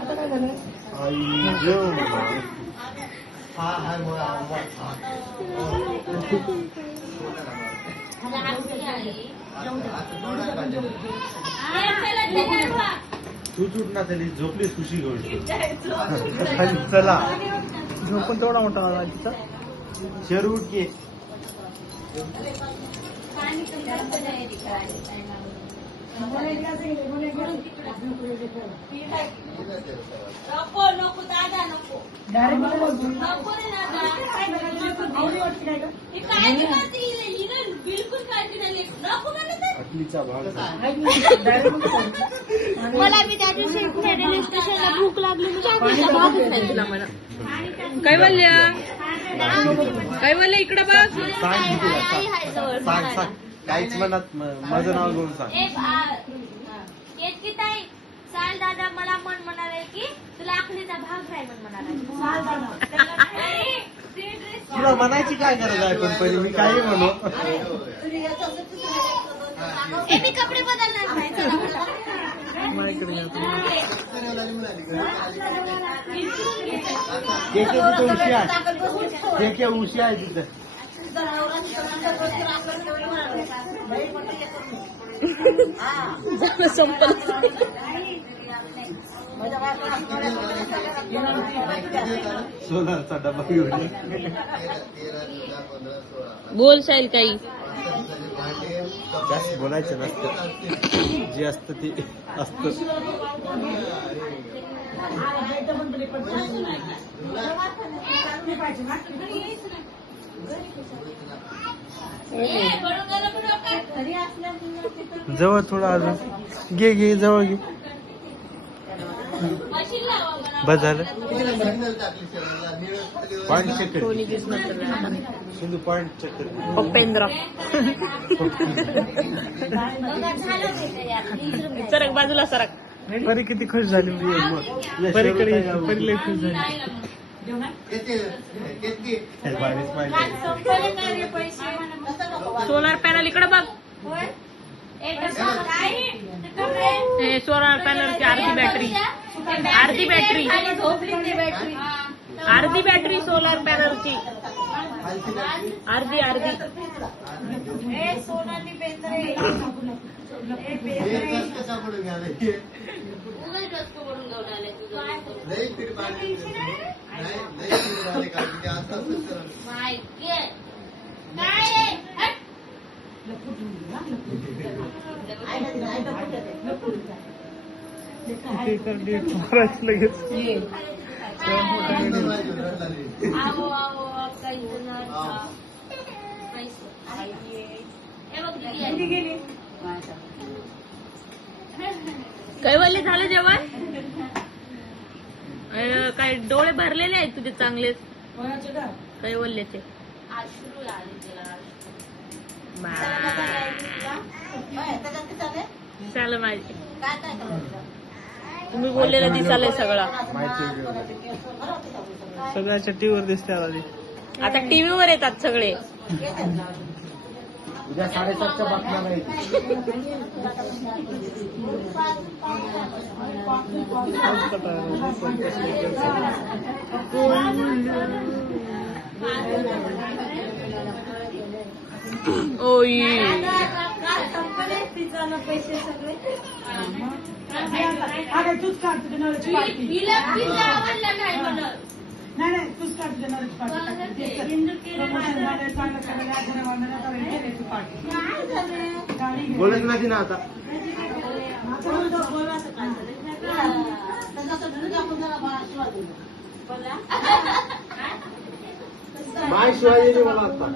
आता काय झालं? तू चूट ना तरी झोपली खुशी गोष्ट. चला झोपून तेवढा मोठा आला तिचा. शेर उठ के नको दादा नको बिलकुल काळजी नाही नको अटलीचा भाग मला मी त्या दिवशी रेल्वे स्टेशनला भूक लागली भागच नाही दिला मला. कैवल्य इकडे बघ. सांग काहीच म्हणत माझं नाव घेऊन सांग. साल दादा मला मन म्हणाले की तुला आखलीचा भाग राहील म्हणाला. तुला म्हणायची काय गरज आहे पण पहिले मी काही म्हणू. मी कपडे बदलणार नाही. तिथे उशी आहे. उशी आहे तिथं. सोनारचा डबा घेऊन बोल साईल काही. जास्त बोलायचं नसतं. जे असतं ते असतं. जवळ थोडं अजून घे जवळ घे. बस झालं. Point check Sindhu point check Upendra सरक बाजूला सरक. परी किती खुश झाली. परी लई खुश झाली. सोलार पॅनल इकडे बघ. सोलार पॅनलची अर्धी बॅटरी सोलार पॅनलची अर्धी लगेच कैवल्य झालं जेवण. काय डोळे भरलेले आहेत तुझे चांगलेच कैवल्याचे. दिसायला माहिती तुम्ही बोललेलं दिसायलंय सगळं. सगळ्याच्या टीव्हीवर दिसते आता टीव्हीवर येतात सगळे. उद्या 7:30च्या बातम्या नाही. ओय पैसे सगळे तूच काढ तुझ्या नवऱ्याची पार्टी. नाही तूच काढ तुझ्या नवऱ्याची पार्टी. बोलत नाही ना आता. माय शिवाजी मला आता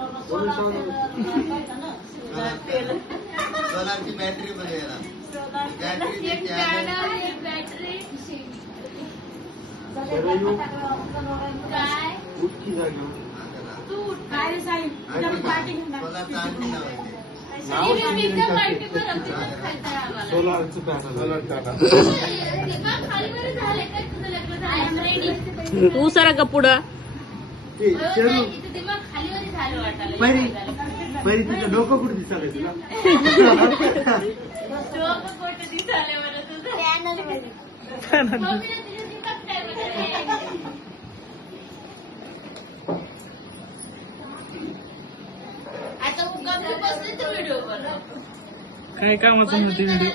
सोलारची बॅटरी बघायला. उठकी जागी सोलारचं पॅनल. तू सरा का पुढं. परी तुझं डोकं कुठे दिसायला तुला डोकं कोट दिसायला बरं तुझं. कानात. मम्मीला तुझ्या दिवसात काय म्हणाले? आता गप्प बसले तर व्हिडिओ बनव. काय कामाचं नव्हते व्हिडिओ.